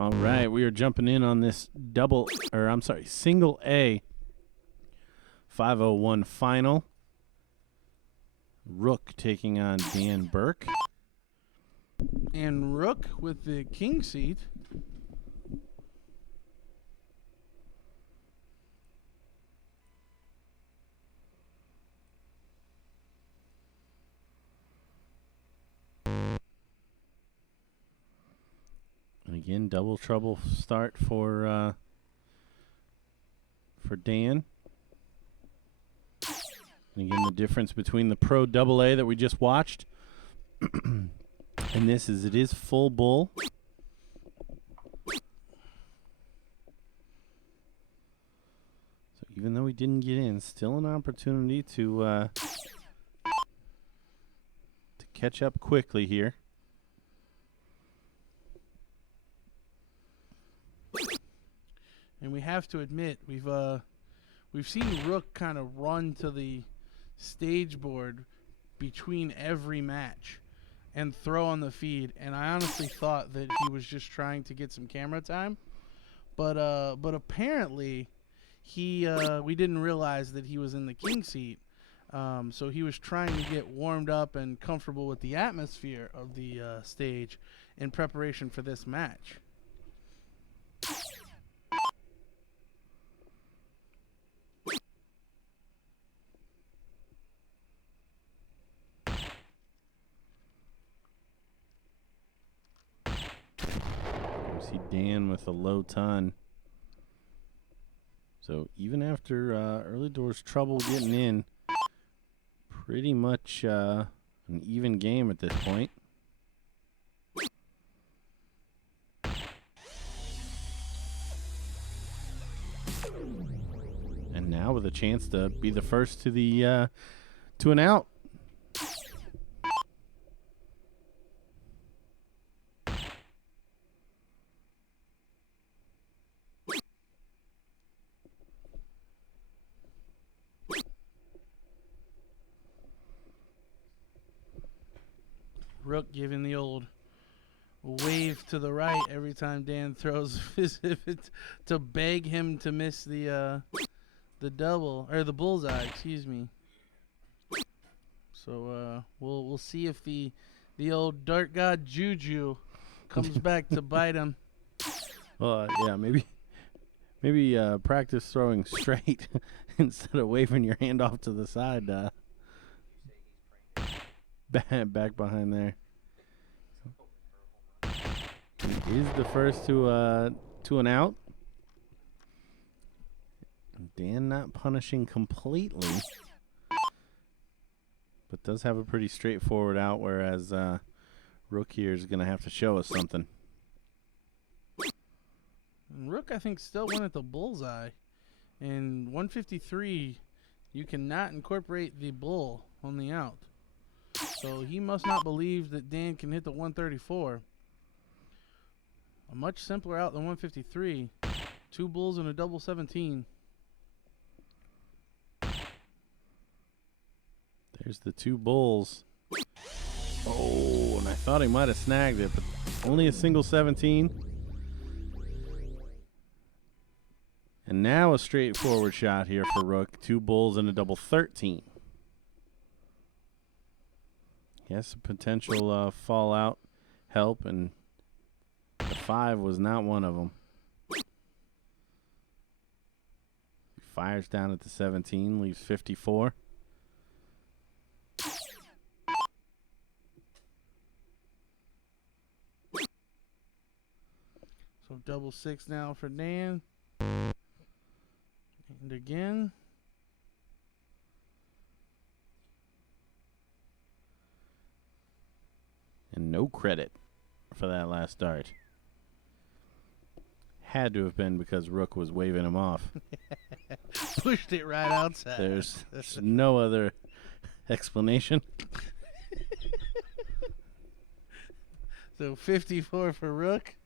All right, we are jumping in on this single A 501 final. Rook taking on Dan Burke. And Rook with the king seat. And again, double trouble start for Dan. And again, the difference between the Pro Double A that we just watched and this is it is full bull. So even though he didn't get in, still an opportunity to catch up quickly here. And we have to admit, we've seen Rook kind of run to the stage board between every match and throw on the feed, and I honestly thought that he was just trying to get some camera time, but apparently we didn't realize that he was in the king seat, so he was trying to get warmed up and comfortable with the atmosphere of the stage in preparation for this match. See Dan with a low ton. So even after early doors trouble getting in, pretty much an even game at this point. And now with a chance to be the first to the to an out. Rook giving the old wave to the right every time Dan throws to beg him to miss the double or the bullseye, excuse me. So we'll see if the old Dart God Juju comes back to bite him. Well, yeah, maybe practice throwing straight instead of waving your hand off to the side. Back behind there. He is the first to an out. Dan not punishing completely, but does have a pretty straightforward out, whereas Rook here is going to have to show us something. And Rook, I think, still went at the bullseye. In 153, you cannot incorporate the bull on the out. So he must not believe that Dan can hit the 134. A much simpler out than 153. 2 bulls and a double 17. There's the 2 bulls. Oh, and I thought he might have snagged it, but only a single 17. And now a straightforward shot here for Rook. 2 bulls and a double 13. Yes, a potential fallout help, and the 5 was not one of them. Fires down at the 17, leaves 54. So double 6 now for Dan. And again. And no credit for that last dart. Had to have been because Rook was waving him off. Pushed it right outside. There's no other explanation. So 54 for Rook.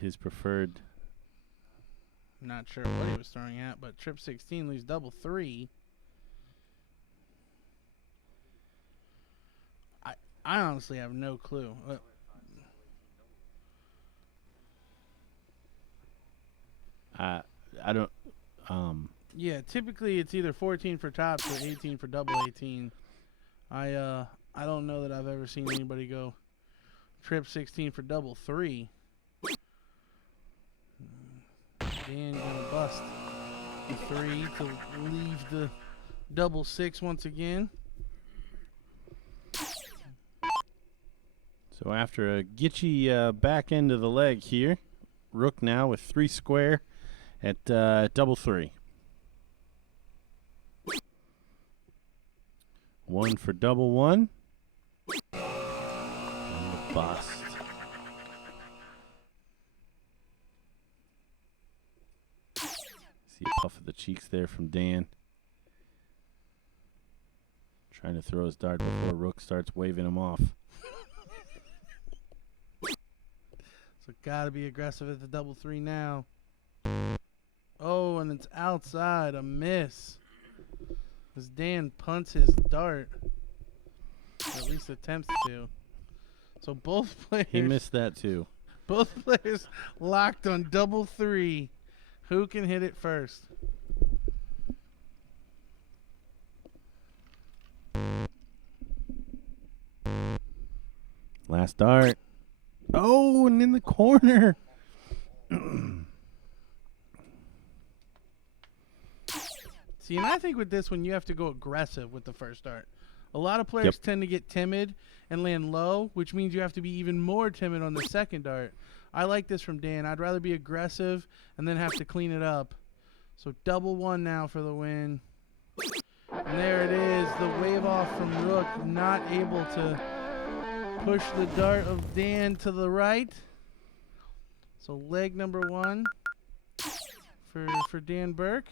His preferred. Not sure what he was throwing at, but trip 16 leaves double 3. I honestly have no clue. I don't. Yeah, typically it's either 14 for tops or 18 for double 18. I don't know that I've ever seen anybody go trip 16 for double 3. Dan gonna bust the 3 to leave the double 6 once again. So after a gitchy back end of the leg here, Rook now with 3 square at double 3. 1 for double 1. And the bust. See a puff of the cheeks there from Dan. Trying to throw his dart before Rook starts waving him off. So gotta be aggressive at the double 3 now. Oh, and it's outside, a miss. As Dan punts his dart. Or at least attempts to. So both players. He missed that too. Both players locked on double 3. Who can hit it first? Last dart. Oh, and in the corner. See, and I think with this one, you have to go aggressive with the first dart. A lot of players tend to get timid and land low, which means you have to be even more timid on the second dart. I like this from Dan. I'd rather be aggressive and then have to clean it up. So double 1 now for the win. And there it is, the wave off from Rook, not able to push the dart of Dan to the right. So leg number 1 for Dan Burke.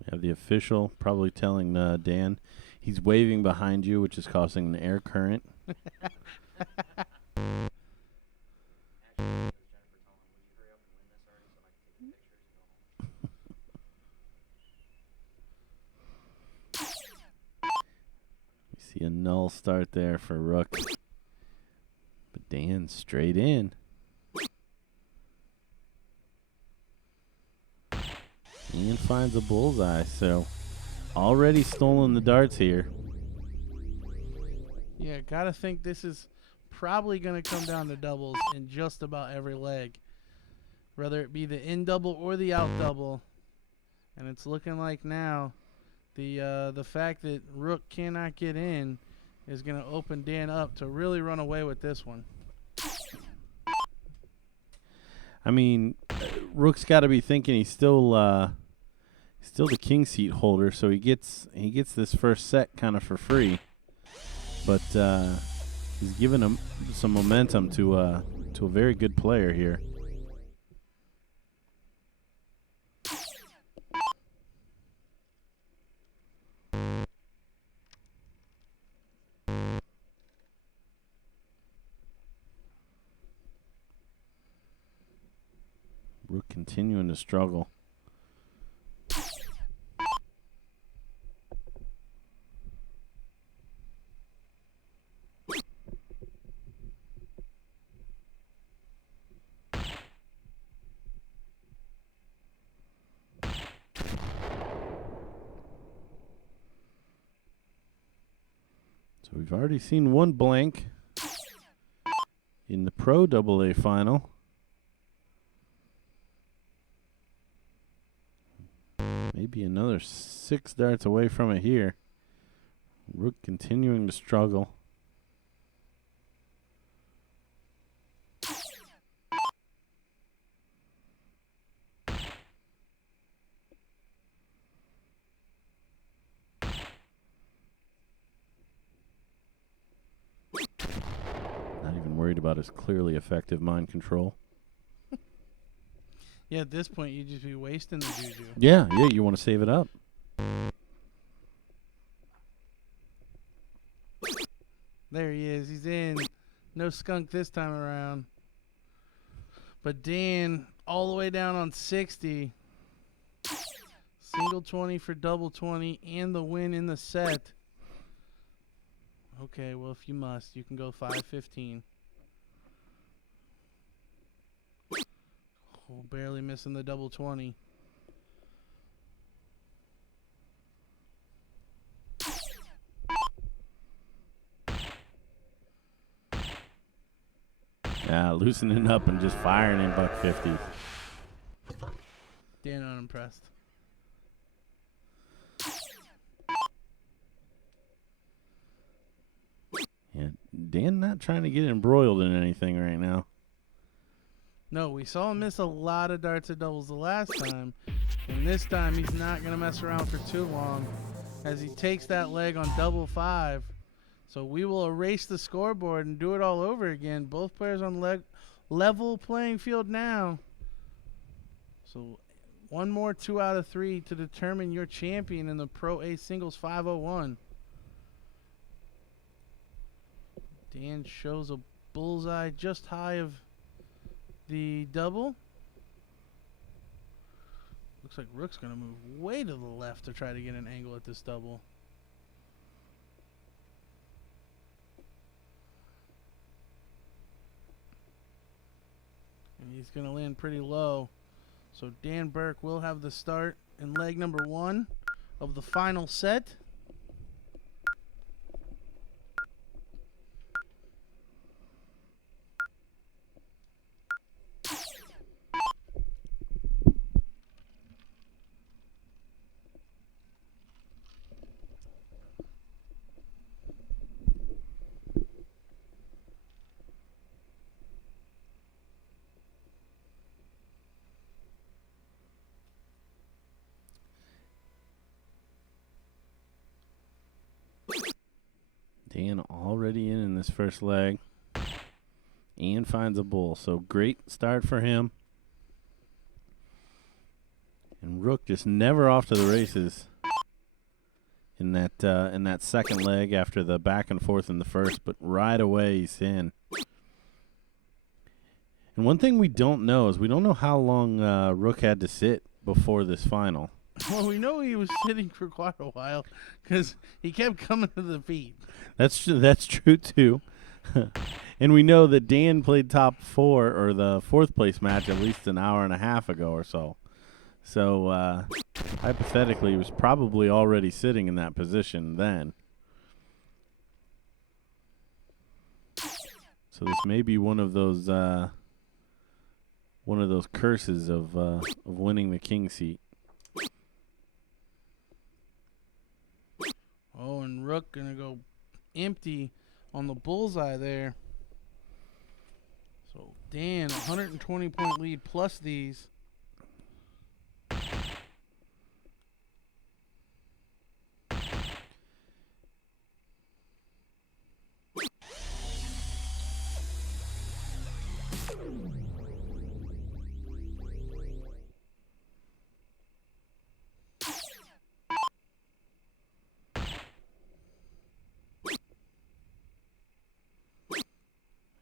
We have the official probably telling Dan he's waving behind you, which is causing an air current. We see a null start there for Rook. But Dan straight in. And finds a bullseye, so already stolen the darts here. Yeah, gotta think this is probably gonna come down to doubles in just about every leg. Whether it be the in double or the out double. And it's looking like now the fact that Rook cannot get in is gonna open Dan up to really run away with this one. I mean, Rook's got to be thinking he's still the king seat holder, so he gets this first set kind of for free. But he's giving him some momentum to a very good player here. Rook continuing to struggle. So we've already seen one blank in the Pro AA final. Maybe another 6 darts away from it here. Rook continuing to struggle. Not even worried about his clearly effective mind control. Yeah, at this point, you'd just be wasting the juju. Yeah, you want to save it up. There he is. He's in. No skunk this time around. But Dan all the way down on 60. So Single 20 for double 20 and the win in the set. Okay, well, if you must, you can go 5-15. Oh, barely missing the double 20. Yeah, loosening up and just firing in buck 50s. Dan unimpressed. Yeah, Dan not trying to get embroiled in anything right now. No, we saw him miss a lot of darts at doubles the last time, and this time he's not going to mess around for too long as he takes that leg on double 5. So we will erase the scoreboard and do it all over again. Both players on level playing field now. So one more 2 out of 3 to determine your champion in the Pro A Singles 501. Dan shows a bullseye just high of the double. Looks like Rook's going to move way to the left to try to get an angle at this double. And he's going to land pretty low. So Dan Burke will have the start in leg number 1 of the final set. Dan already in this first leg and finds a bull. So great start for him. And Rook just never off to the races in that second leg after the back and forth in the first, but right away he's in. And one thing we don't know is we don't know how long Rook had to sit before this final. Well, we know he was sitting for quite a while because he kept coming to the feet. That's true too. And we know that Dan played top 4 or the 4th place match at least an hour and a half ago or so. So hypothetically, he was probably already sitting in that position then. So this may be one of those curses of winning the king seat. Oh, and Rook gonna go empty on the bullseye there. So Dan, 120-point lead plus these.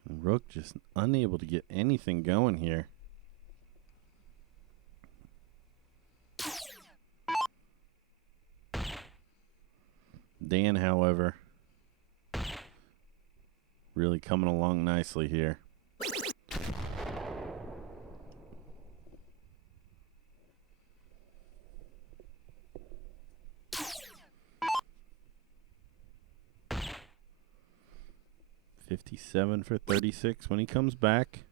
Rook just unable to get anything going here. Dan, however, really coming along nicely here. $57 for 36 when he comes back.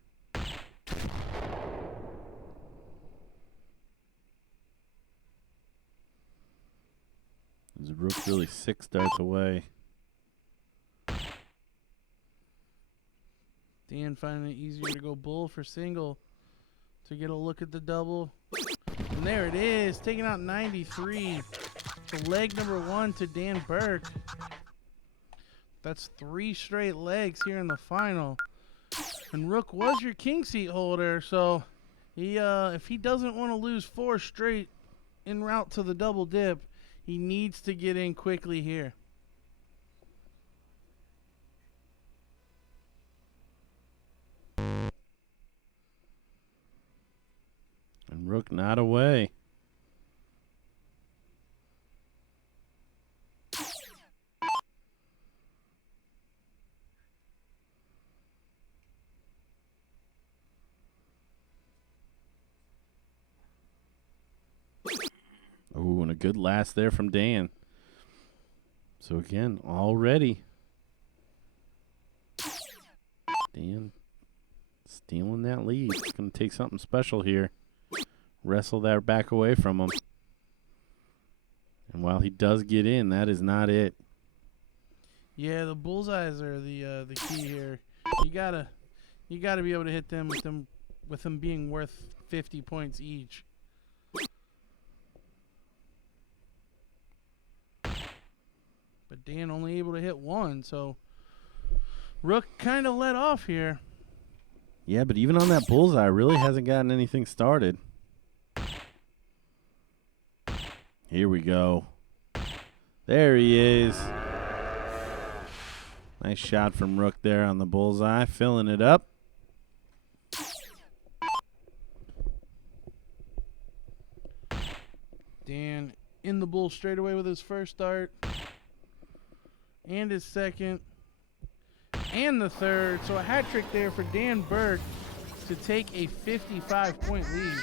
Is Rook really 6 darts away? Dan finding it easier to go bull for single to get a look at the double. And there it is, taking out 93. So leg number 1 to Dan Burke. That's 3 straight legs here in the final. And Rook was your king seat holder, so he if he doesn't want to lose 4 straight en route to the double dip, he needs to get in quickly here. And Rook not away. a good last there from Dan. So again, already Dan stealing that lead. It's going to take something special here. Wrestle that back away from him. And while he does get in, that is not it. Yeah, the bullseyes are the key here. You gotta be able to hit them with them being worth 50 points each. But Dan only able to hit one, so Rook kind of let off here. Yeah, but even on that bullseye, really hasn't gotten anything started. Here we go. There he is. Nice shot from Rook there on the bullseye, filling it up. Dan in the bull straight away with his first dart. And his second. And the third. So a hat trick there for Dan Burke to take a 55-point lead.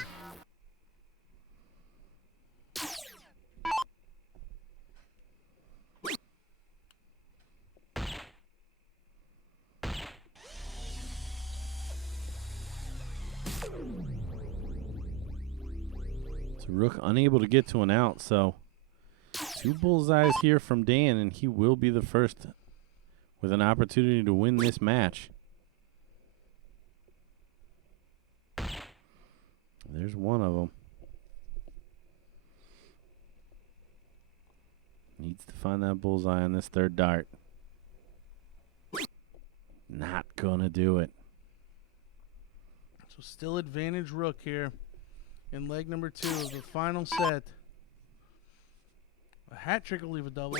So Rook unable to get to an out, so 2 bullseyes here from Dan, and he will be the first with an opportunity to win this match. There's one of them. Needs to find that bullseye on this third dart. Not gonna do it. So still advantage Rook here in leg number 2 of the final set. A hat trick will leave a double.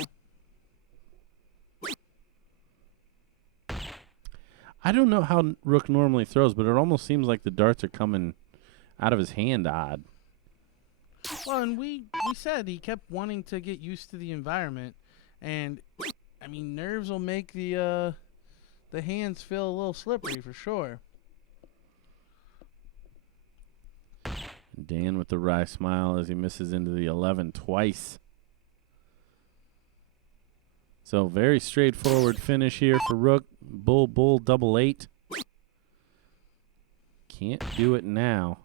I don't know how Rook normally throws, but it almost seems like the darts are coming out of his hand odd. Well, and we said he kept wanting to get used to the environment, and I mean nerves will make the hands feel a little slippery for sure. Dan with the wry smile as he misses into the 11 twice. So very straightforward finish here for Rook. Bull, bull, double 8. Can't do it now.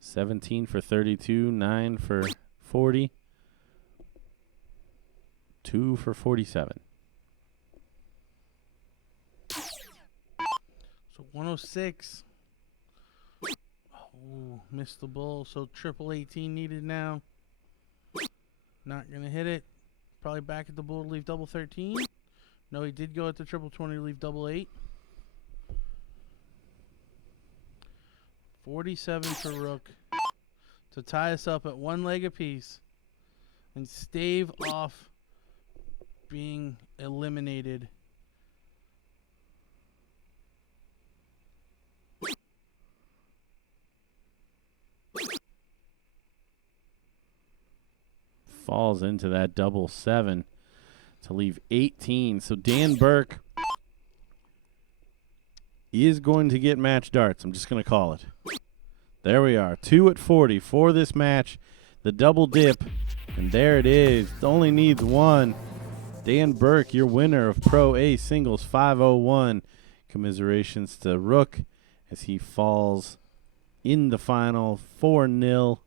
17 for 32, 9 for 40, 2 for 47. So 106. Oh, missed the bull. So triple 18 needed now. Not going to hit it. Probably back at the bull to leave double 13. No, he did go at the triple 20 to leave double 8. 47 for Rook to tie us up at 1 leg apiece and stave off being eliminated. Falls into that double 7 to leave 18. So Dan Burke is going to get match darts. I'm just going to call it. There we are. 2 at 40 for this match. The double dip. And there it is. It only needs 1. Dan Burke, your winner of Pro A Singles 501. Commiserations to Rook as he falls in the final 4-0.